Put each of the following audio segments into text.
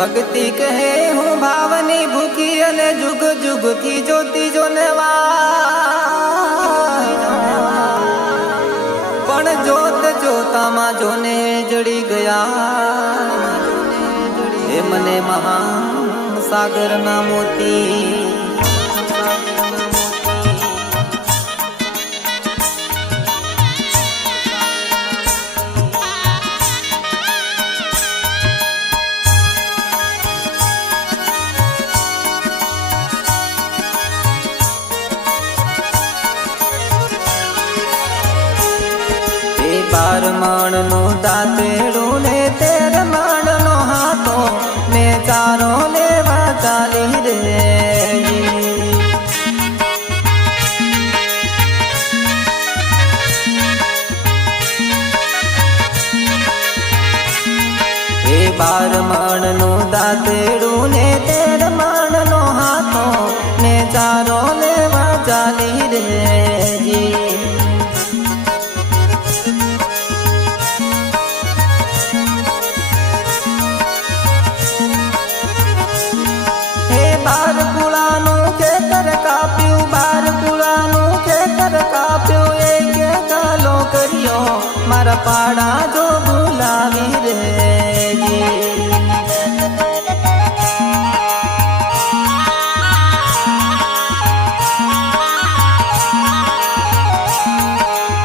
भक्ति कहे हूँ भावनी भूखी अने जुग जुग की ज्योति जो पण जोत जोता मा जोने जड़ी गया हे मने महान सागर ना मोती बार माण नो दातेड़ू ने तेर माण नो हाथो ने चारों लेवा चाली रे बार माण नो दातेड़ू ने तेर माण नो हाथो ने चारों लेवा चाली रे जी बार पुलानु खेतर काप्यू बार पुलानु खेतर काप्यू एक गालो करियो मारा पाड़ा जो बुलावी रे जी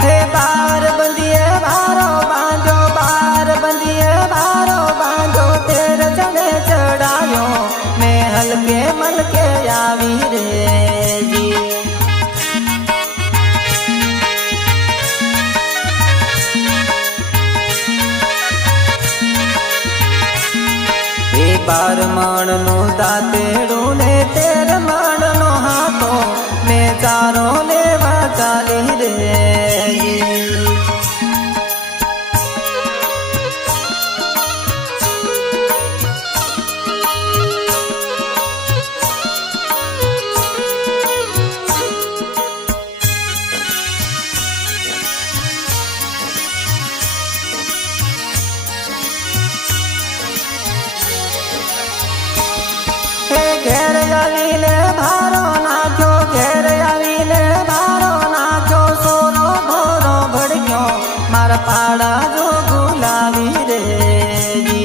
हे बार बंदिए बारो बांधो बार बंदिए बारो बांधो तेरे जने चढ़ायो मैं हल्के मलके आवी रे जी बार माण नो दातेड़ू ने तेर माण नो हाथो मैं चारों लेवा चाली रे जी घेर आवीने भारो नाख्यो घेर आवीने भारो नाख्यो सोरो भोरो भड़क्यो मारा पाड़ा जो गुलाबी रे जी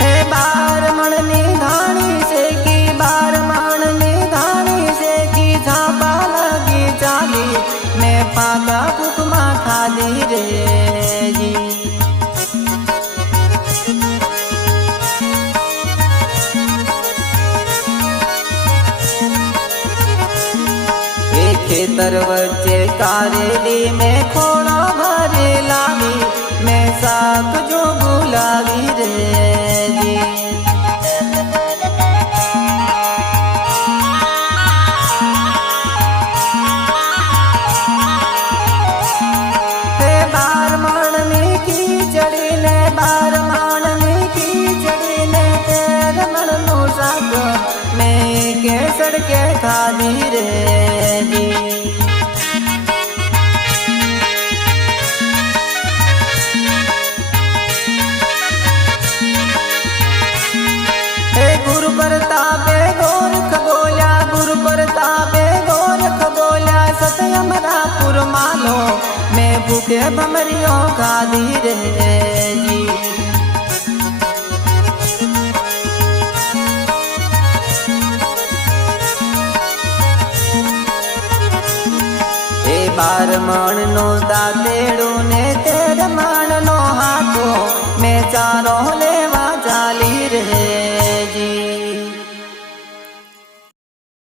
हे बार मणनी घाणी से की बार मणनी घाणी से की झापा लगी चाली मैं पाका पुकमा खाली रे जी खेतर वच्चे कारेली में खोड़ा भरे लावी मैं साक जो गुलाबी रे जी बार माणनी की चढ़ी ने बार माणनी की चढ़ी ने तेर मन नो साग मैं के सड़के खाली रे जी हे गुरु प्रतापे गोरख बोल्या गुरु प्रतापे गोरख बोल्या सत्यमरापुर मालो मैं भूखे भमरियो खादी रे जी बार माण नो दातेड़ू ने तेर माण नो हाथो मैं चारों ले